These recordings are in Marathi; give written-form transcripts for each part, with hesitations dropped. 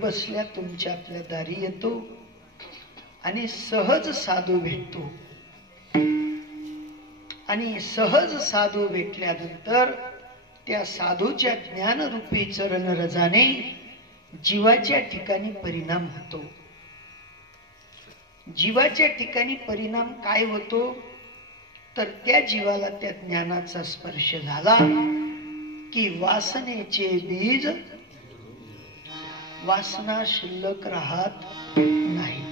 बसल्या तुमच्या आपल्या दारी येतो आणि सहज साधू भेटतो. आणि सहज साधू भेटल्यानंतर त्या साधूच्या ज्ञानरूपी चरण रजाने जीवाच्या ठिकाणी परिणाम होतो. जीवाच्या ठिकाणी परिणाम काय होतो तर त्या जीवाला त्या ज्ञानाचा स्पर्श झाला की वासनेचे बीज वासना शिल्लक राहत नाही.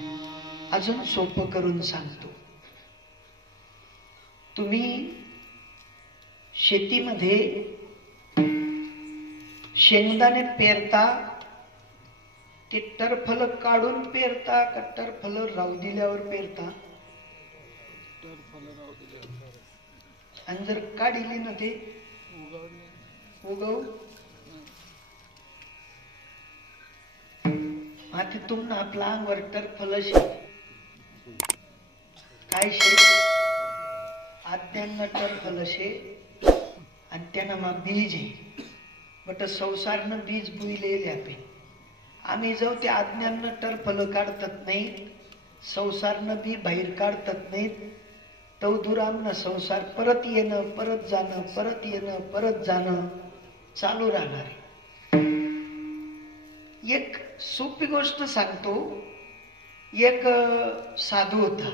अजून सोपं करून सांगतो. तुम्ही शेतीमध्ये शेंगदाणे पेरता, ते टरफल काढून पेरता का टरफल राहू दिल्यावर पेरता? आणि जर काढली ना ते उगव आता तुम आपला अंगवर टरफल शे काय शे आद्यांना टरफल शे आणि त्यांना मग बीज आहे. बट संसारनं बीज बुईलेले आपे आम्ही जाऊ त्या आज्ञांना टरफल काढतात नाही, संसारनं बी बाहेर काढतात नाहीत. तवधुरामनं संसार परत येणं परत जाणं परत येणं परत जाणं चालू राहणार. एक सोपी गोष्ट सांगतो. एक साधू होता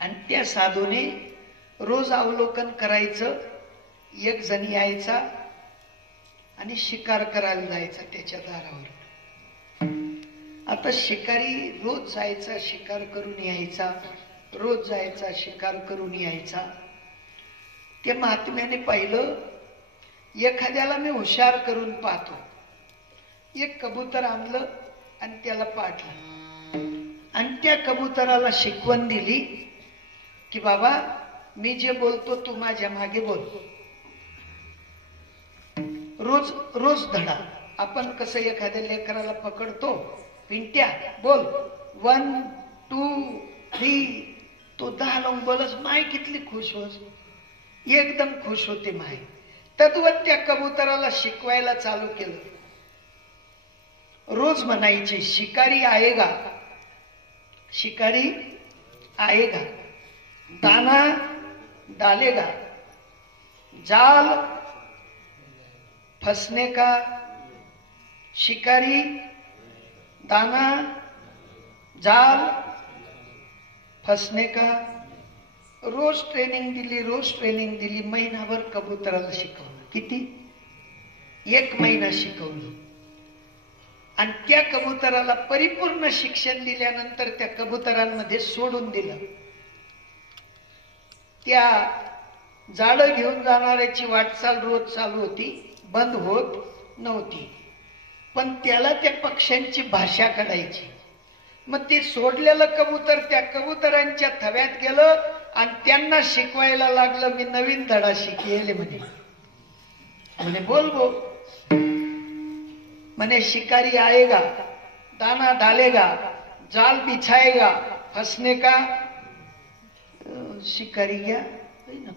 आणि त्या साधूने रोज अवलोकन करायचं. एक जण यायचा आणि शिकार करायला जायचा त्याच्या दारावर. आता शिकारी रोज जायचा शिकार करून यायचा, रोज जायचा शिकार करून यायचा. त्या महात्म्याने पाहिलं एखाद्याला मी हुशार करून पाहतो. एक कबूतर आणलं आणि त्याला पाठलं आणि त्या कबुतराला शिकवण दिली की बाबा मी जे बोलतो तू माझ्या मागे बोल. रोज रोज धडा. आपण कसं एखाद्या लेकराला पकडतो, पिंट्या बोल 1 2 3, तो 10 लावून बोलस, माय कितली खुश होस, एकदम खुश होते माय. तद्वत त्या कबुतराला शिकवायला चालू केलं. रोज म्हणायचे शिकारी आएगा, शिकारी आएगा, दाना डालेगा, जाल फंसने का, शिकारी दाना जाल फंसने का. रोज ट्रेनिंग दिली, रोज ट्रेनिंग दिली. महिनाभर कबुतराला शिकवलं. किती? 1 महिना शिकवलं. आणि त्या कबुतराला परिपूर्ण शिक्षण दिल्यानंतर त्या कबुतरांमध्ये सोडून दिलं. त्या जाळं घेऊन जाणाऱ्याची वाटचाल रोज चालू होती, बंद होत नव्हती. पण त्याला त्या पक्ष्यांची भाषा कळायची. मग ते सोडलेलं कबूतर त्या कबुतरांच्या थव्यात गेलं आणि त्यांना शिकवायला लागलं. मी नवीन धडा शिकेल म्हणे. म्हणे बोल बोल. म्हणे शिकारी आएगा, दाना डालेगा, जाल बिछाएगा, फंसने का. शिकारी गया,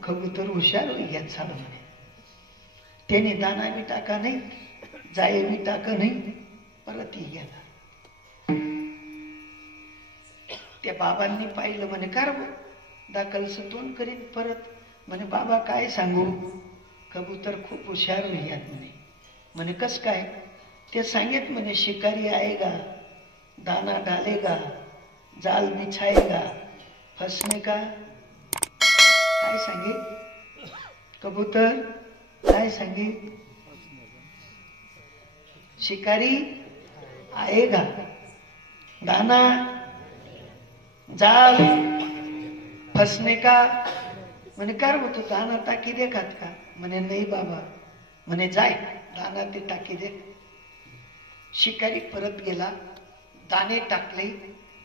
कबूतर हुशार हो गया चालू म्हणे. त्याने दाना बी टाका नाही, जाय बी टाका नाही, परत ही गेला. त्या बाबांनी पाहिलं. म्हणे का रे दाखलच तोंड करीन परत. म्हणे बाबा काय सांगू, कबूतर खूप हुशार होईयात म्हणे. म्हणे कस काय? ते सांगेत म्हणे शिकारी आएगा, दाना डालेगा, जाल बिछाएगा, फंसने का. काय सांगे कबूतर, काय सांगे? शिकारी आएगा, दाना जाल फंसने का. म्हणे कार होतो दाना टाकी दे खात का? म्हणे नाही बाबा. म्हणे जाय दाना ते टाकी दे. शिकारी परत गेला, दाणे टाकले.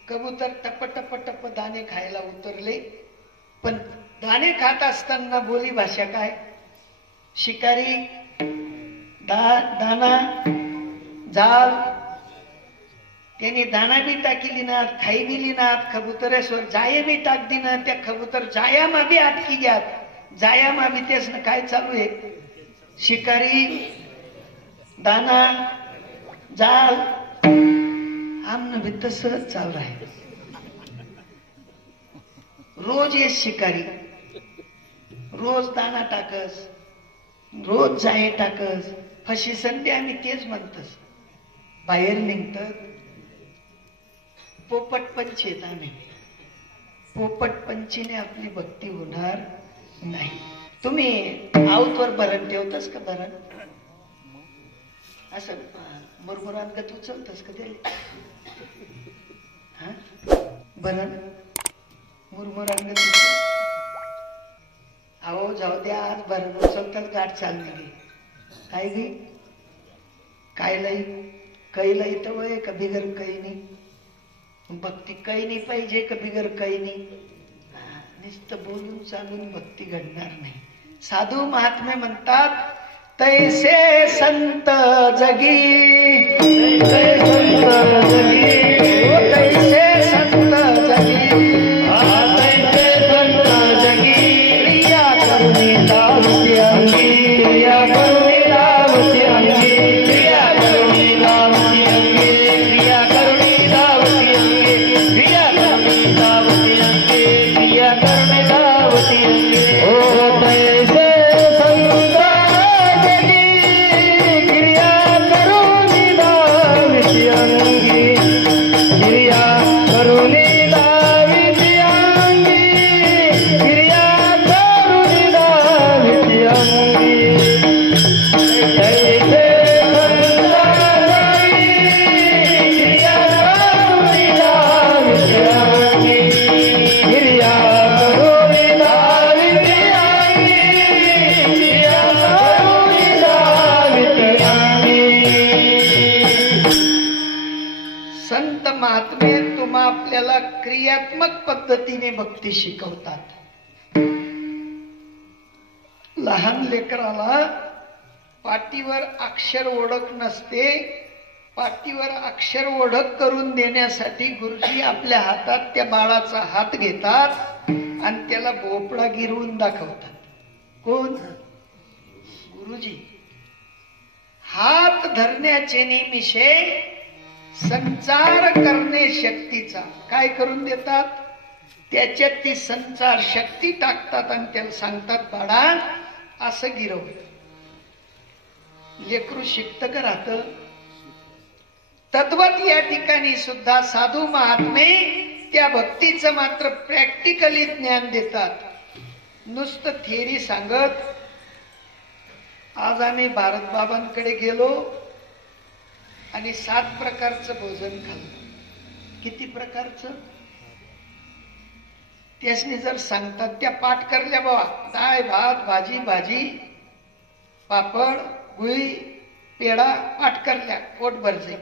कबूतर टप टप टप दाणे खायला उतरले. पण दाणे खात असताना बोली भाषा काय? शिकारी दाना जाल. त्याने दाना बी टाकीली ना, खाई बिली ना. कबुतरेश्वर जाये बी टाक दी ना. त्या कबूतर जाया मा बी आत की ग्यात, जाया मा बी. तेच ना काय चालू आहे? शिकारी दाना जाल आमनं भी तसंच चालू आहे. रोज ये शिकारी, रोज दाना टाकस, रोज जाहे टाकस, फशी संधी आम्ही तेच म्हणतस. बाहेर निघतात पोपटपंची येत आम्ही. पोपटपंचीने आपली भक्ती होणार नाही. तुम्ही आऊतवर भरण ठेवतस का? भरण असं मुरमुरांगत उचलतस का त्याला? भरण मुरमुरांगत अहो जाऊ द्या. आज भरण उचलतात गाठ चालली काय गी काय लाई कैलाई तर वय का बिगर काही नाही. भक्ती काही नाही पाहिजे का बिगर काही नाही. नुसतं बोलून चालून भक्ती घडणार नाही. साधू महात्मे म्हणतात तैसे संत जगी, तैसे संत जगी, तैसे संत जगी, तैसे संत जगी, क्रिया करुणी लावती अंगी, क्रिया करुणी लावती अंगी, क्रिया करुणी लावती अंगी, क्रिया करुणी लावती अंगी, क्रिया करुणी लावती अंगी, क्रिया करुणी लावती अंगी. ओ तैसे आपल्याला क्रियात्मक पद्धतीने भक्ती शिकवतात. लहान लेकराला पाटीवर अक्षर ओळख नसते. पाटीवर अक्षर ओळख करून देण्यासाठी गुरुजी आपल्या हातात त्या बाळाचा हात घेतात आणि त्याला भोपळा गिरवून दाखवतात. कोण? गुरुजी. हात धरण्याचे निमिषे संचार करणे शक्तीचा काय करून देतात? त्याच्यात ती संचार शक्ती टाकतात आणि त्याला सांगतात बाळा असं गिरव. लेकरू शिकत का राहत? तद्वत या ठिकाणी सुद्धा साधू महात्मे त्या भक्तीचं मात्र प्रॅक्टिकली ज्ञान देतात. नुसतं थिअरी सांगत. आज आम्ही भारत बाबांकडे गेलो आणि 7 प्रकारचं भोजन खाल्लं. किती प्रकारचं? त्यासनी जर सांगतात त्या पाठ करल्या बाबा डाळ भात भाजी भाजी पापड गुळी पेढा पाठ करल्या पोटभर जाईल.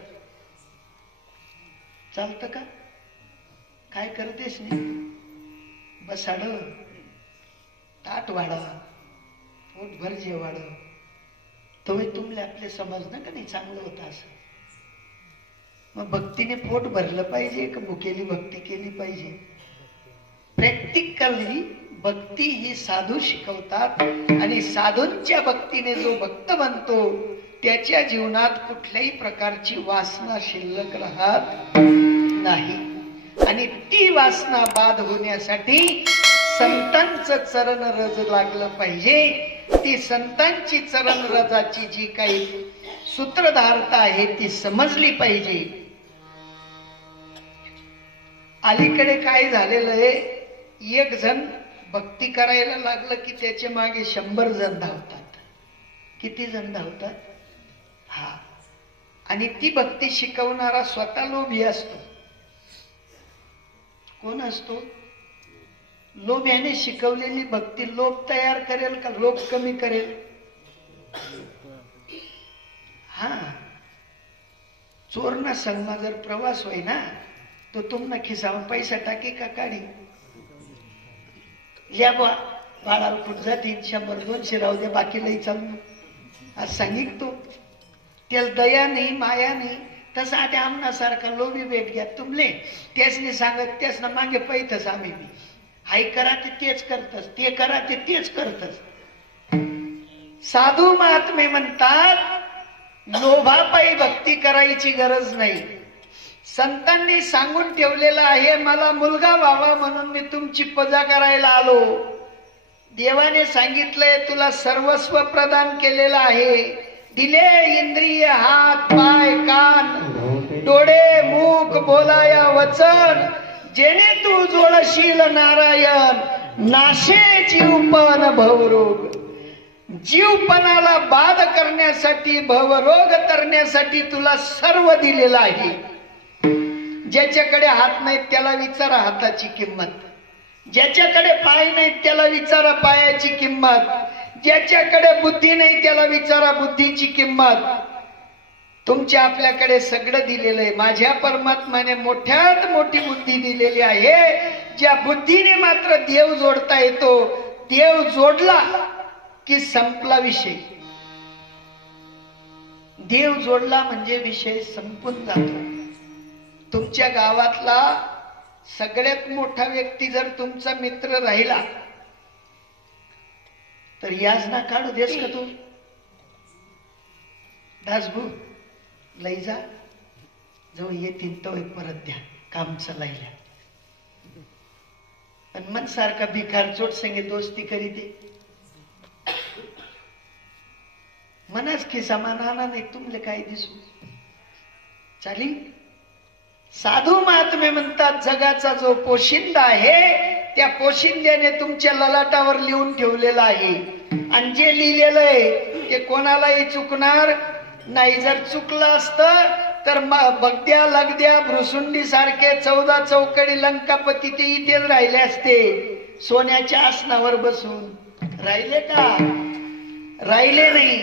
चालतं का? काय करतेस नाही? बसाड ताट वाढा पोटभर जेवाड तुम्ही तुमले आपले समजणं का नाही चांगलं होतं असं. मग भक्तीने पोट भरलं पाहिजे का भुकेली भक्ती केली पाहिजे? प्रॅक्टिकली भक्ती ही साधू शिकवतात आणि साधूंच्या भक्तीने जो भक्त बनतो त्याच्या जीवनात कुठल्याही प्रकारची वासना शिल्लक राहत नाही. आणि ती वासना बाद होण्यासाठी संतांचं चरण रज लागलं पाहिजे. ती संतांची चरण रजाची जी काही सूत्रधारता आहे ती समजली पाहिजे. अलीकडे काय झालेलं आहे? एक जण भक्ती करायला लागलं की त्याच्या मागे 100 जण धावतात. किती जण धावतात? हा. आणि ती भक्ती शिकवणारा स्वतः लोभी असतो. कोण असतो? लोभ्याने शिकवलेली भक्ती लोभ तयार करेल का लोभ कमी करेल? हा. चोरना संगमा जर प्रवास होय ना तो तुमना खिसामा पैसा टाकी का काढी? लिया बाळाला कुठ जातील 100-200 राहू द्या बाकी लई चालू. आज सांगितलं त्याला दया नाही माया नाही. तसं आता आमनासारखा लोभी भेट घ्या तुमले त्यासने सांगत त्यासना मागे पैतच आम्ही बी हाय करा ते तेच करतस ते करा ते तेच करतस. साधू महात्मे म्हणतात लोभापायी भक्ती करायची गरज नाही. संतांनी सांगून ठेवलेलं आहे, मला मुलगा व्हावा म्हणून मी तुमची पूजा करायला आलो. देवाने सांगितलंय तुला सर्वस्व प्रदान केलेलं आहे. दिले इंद्रिय, हात पाय कान डोळे मुख बोलाया वचन, जेणे तू जोडशील नारायण, नाशे जीवपण भवरोग. जीवपणाला बाद करण्यासाठी, भवरोग तरण्यासाठी तुला सर्व दिलेलं आहे. ज्याच्याकडे हात नाहीत त्याला विचारा हाताची किंमत, ज्याच्याकडे पाय नाहीत त्याला विचारा पायाची किंमत, ज्याच्याकडे बुद्धी नाही त्याला विचारा बुद्धीची किंमत. तुमच्या आपल्याकडे सगळं दिलेलं आहे. माझ्या परमात्माने मोठ्यात मोठी बुद्धी दिलेली आहे, ज्या बुद्धीने मात्र देव जोडता येतो. देव जोडला की संपला विषय. देव जोडला म्हणजे विषय संपून जातो. तुमच्या गावातला सगळ्यात मोठा व्यक्ती जर तुमचा मित्र राहिला तर याजना काढू देस का तू? दासभू लई जा, जवळ येतील तो परत द्या, काम चालायला. पण मन सारखा भिकार चोट संगे दोस्ती करी दे. मनच खिसा मानाना नाही तुमले काय दिसू चाली. साधू महात्मे म्हणतात जगाचा जो पोशिंदा आहे त्या पोशिंद्याने तुमच्या ललाटावर लिहून ठेवलेला आहे. आणि जे लिहिलेलं आहे ते कोणालाही चुकणार नाही. जर चुकलं असतं तर बगद्या लगद्या भ्रुसुंडी सारखे 14 चौकडी लंकापती ते इथेच राहिले असते, सोन्याच्या आसनावर बसून. राहिले का? राहिले नाही.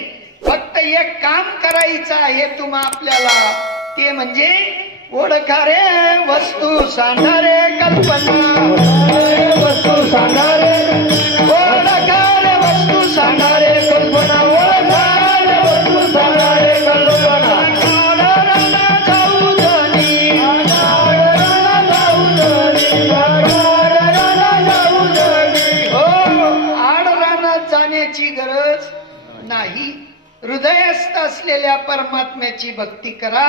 फक्त एक काम करायचं आहे तुम्हा आपल्याला, ते म्हणजे ओळखा रे वस्तू सांगा रे कल्पना, वस्तू सांगा रे, ओळखा रे वस्तू सांगा रे कल्पना, ओळखा रे वस्तू सांगा रे कल्पना. आडरानात जाण्याची गरज नाही. हृदयस्थ असलेल्या परमात्म्याची भक्ती करा,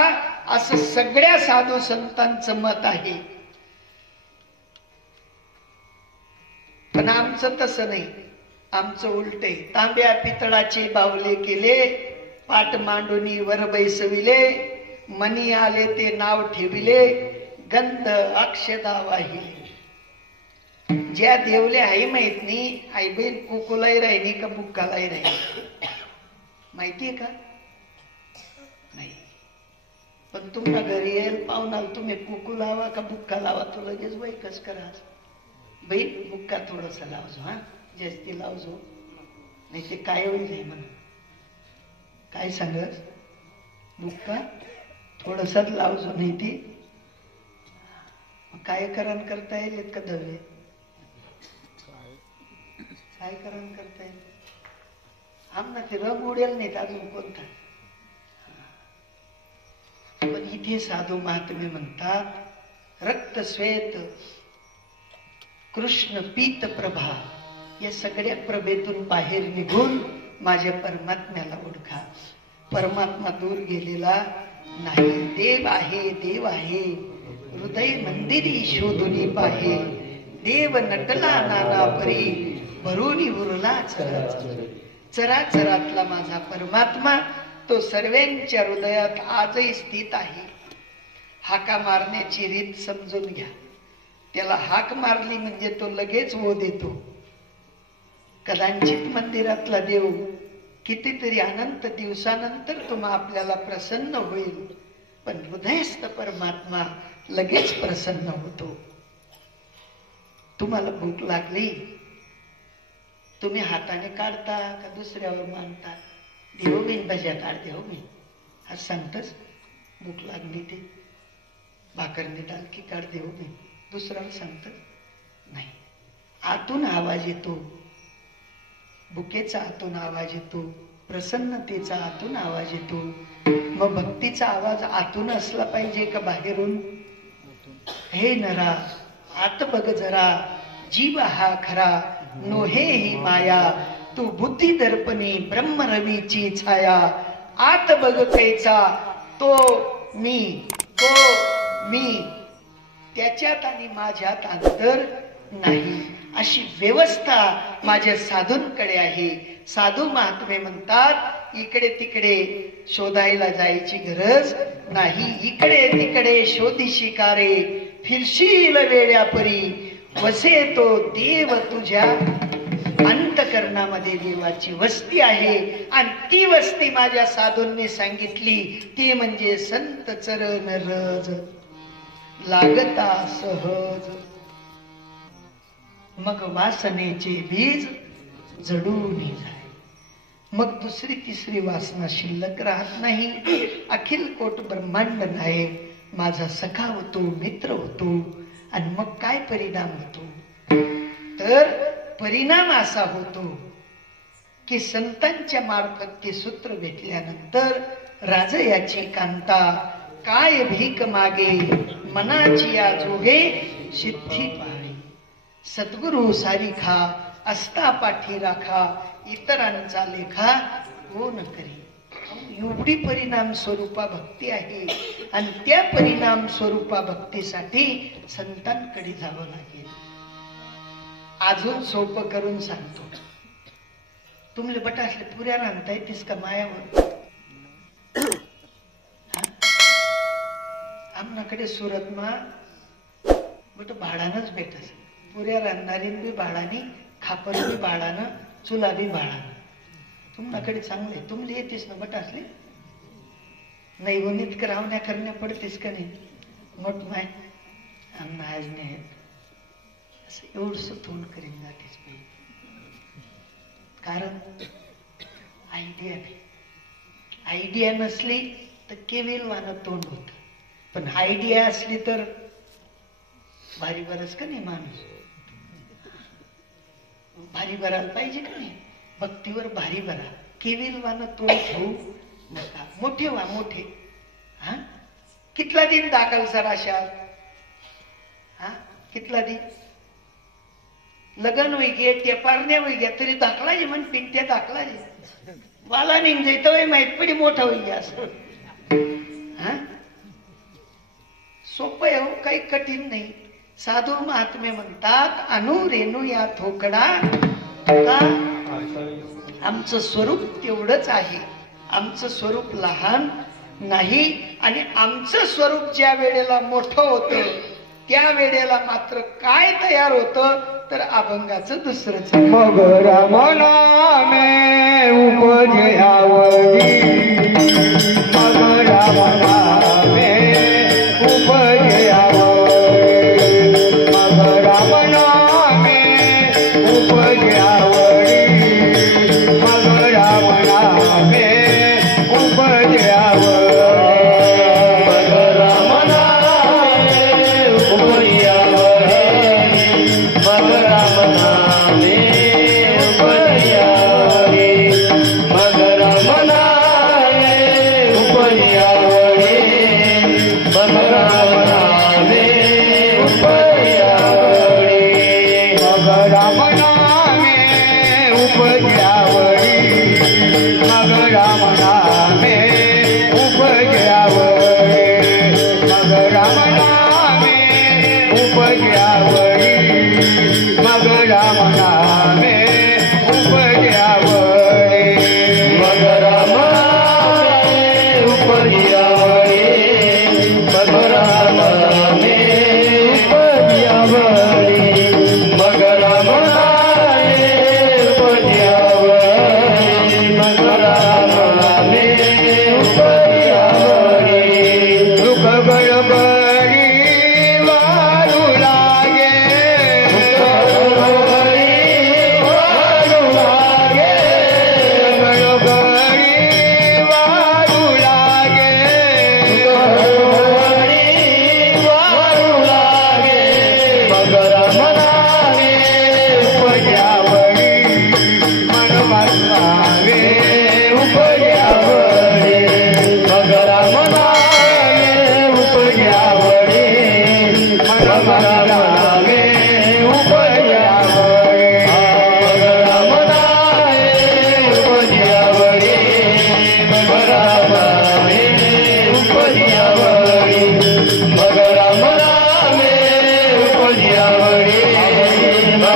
असं सगळ्या साधू संतांचं मत आहे. पण आमचं तसं नाही. आमचं उलट आहे. तांब्या पितळाचे बावले केले, पाट मांडुनी वर बैसविले, मनी आले ते नाव ठेविले, गंध अक्षदा वाहिले. ज्या देवले आई माहित नाही, आई बहीण कुकुलाही राहिली का बुक्कालाही राहिली माहितीये का? नाही. पण तुमच्या घरी येईल पाहुणाल तुम्ही कुकू लावा का बुक्का लावा, तो लगेच बाई कस करा बाई बुक्का थोडसा लावजो, हा जास्ती लावजो, नाही ते काय होईल म्हणून. काय सांगत? बुक्का थोडसाच लावजो, नाही ती काय करण करता येईल का दवे? काय करण करता येईल? आमना ते रंग उडेल नाहीत अजून कोणता. पण इथे साधू महात्मे म्हणतात रक्त श्वेत कृष्ण पीत प्रभा, या सगळ्या प्रभेतून बाहेर निघून माझ्या परमात्म्याला ओळखा. परमात्मा दूर गेलेला नाही. देव आहे, देव आहे, हृदय मंदिरी शोधुनी पाहे, देव नटला नाना परी, भरुनी उरला चराचर. चराचरातला माझा परमात्मा तो सर्वांच्या हृदयात आजही स्थित आहे. हाका मारण्याची रीत समजून घ्या. त्याला हाक मारली म्हणजे तो लगेच वो देतो. कदाचित मंदिरातला देव कितीतरी अनंत दिवसानंतर तुम्हा आपल्याला प्रसन्न होईल, पण हृदयस्थ परमात्मा लगेच प्रसन्न होतो. तुम्हाला भूक लागली, तुम्ही हाताने काढता का दुसऱ्यावर मानता? देव घेईन भज्या काढ, देव घेईन आज सांगतच. भूक लागली ते भाकरने डाल की काढ, देव घेईन. दुसऱ्यावर सांगत नाही. आतून आवाज येतो, भुकेचा आतून आवाज येतो, प्रसन्नतेचा आतून आवाज येतो. मग भक्तीचा आवाज आतून असला पाहिजे का बाहेरून? हे नरा आत बघ जरा, जीव हा खरा नोहे ही माया, तू बुद्धी दर्पणी ब्रह्म रवीची छाया, आत बघतेचा तो मी, तो मी, त्याच्यात आणि माझ्यात अंतर नाही, अशी व्यवस्था माझ्या साधूंकडे आहे. साधू महात्मे म्हणतात इकडे तिकडे शोधायला जायची गरज नाही. इकडे तिकडे शोधी शिकारे, फिरशील वेड्या परी, वसे तो देव तुझ्या अंतकरणामध्ये. देवाची वस्ती आहे आणि ती वस्ती माझ्या साधूंनी सांगितली ती म्हणजे संत चरण रज लागता सहज. मग वासनेचे बीज जडून जाय, मग दुसरी तिसरी वासना शिल्लक राहत नाही. अखिल कोट ब्रह्मांड नायक माझा सखा होतो, मित्र होतो. आणि मग काय परिणाम होतो, तर परिणाम असा होतो की संतांच्या मार्फत ते सूत्र भेटल्यानंतर राजयाची कांता काय भीक मागे, मनाची या जोगे सिद्धी पाळे. सद्गुरु सारिखा असता पाठी राखा, इतरांचा लेखा कोण करी. एवढी परिणाम स्वरूपा भक्ती आहे आणि त्या परिणाम स्वरूपा भक्तीसाठी संतांकडे जावं लागेल. अजून सोपं करून सांगतो. तुमले बटा असले पुऱ्या रांधता येतेस का मायावर? आमनाकडे सुरतमा बट भाडानच भेटस. पुऱ्या रांधणारीन बी भाडानी, खापर बी भाडानं, चुला बी भाडानं. तुमनाकडे चांगले, तुमले येतेस ना बट असले नैवनीत रावण्या करण्या पडतेस का नाही? मोठ माय आमना आज नाही असं एवढस तोंड करीन जातेच पाहिजे. कारण आयडिया नाही. आयडिया नसली तर केविल वानं तोंड होत, पण आयडिया असली तर भारी बरच का नाही माणूस. भारी भरायला पाहिजे का नाही? भक्तीवर भारी भरा. केविल वानं तोंड ठेवू नका. मोठे वा मोठे. हा कितला दिन दाखल सर अशात? हा कितला दिन लगन होई गे, टेपारण्या होई ग्या तरी दाखला जे म्हण पिंट्या दाखला जे वाला निघ जायत माहित पडी मोठा होई ग्या असं. हा सोपं आहे हो, काही कठीण नाही. साधू महात्मे म्हणतात अनु रेणू या थोकडा का आमचं स्वरूप तेवढंच आहे. आमचं स्वरूप लहान नाही आणि आमचं स्वरूप ज्या वेळेला मोठं होतं त्या वेळेला मात्र काय तयार होतं तर अभंगाचं दुसरंच. मग रामनामे उपजयावरी, मग रामनामे उपजयावरी, मग रामनामे उपजयावरी, मग रामनामे उपजयावरी.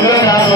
मग राम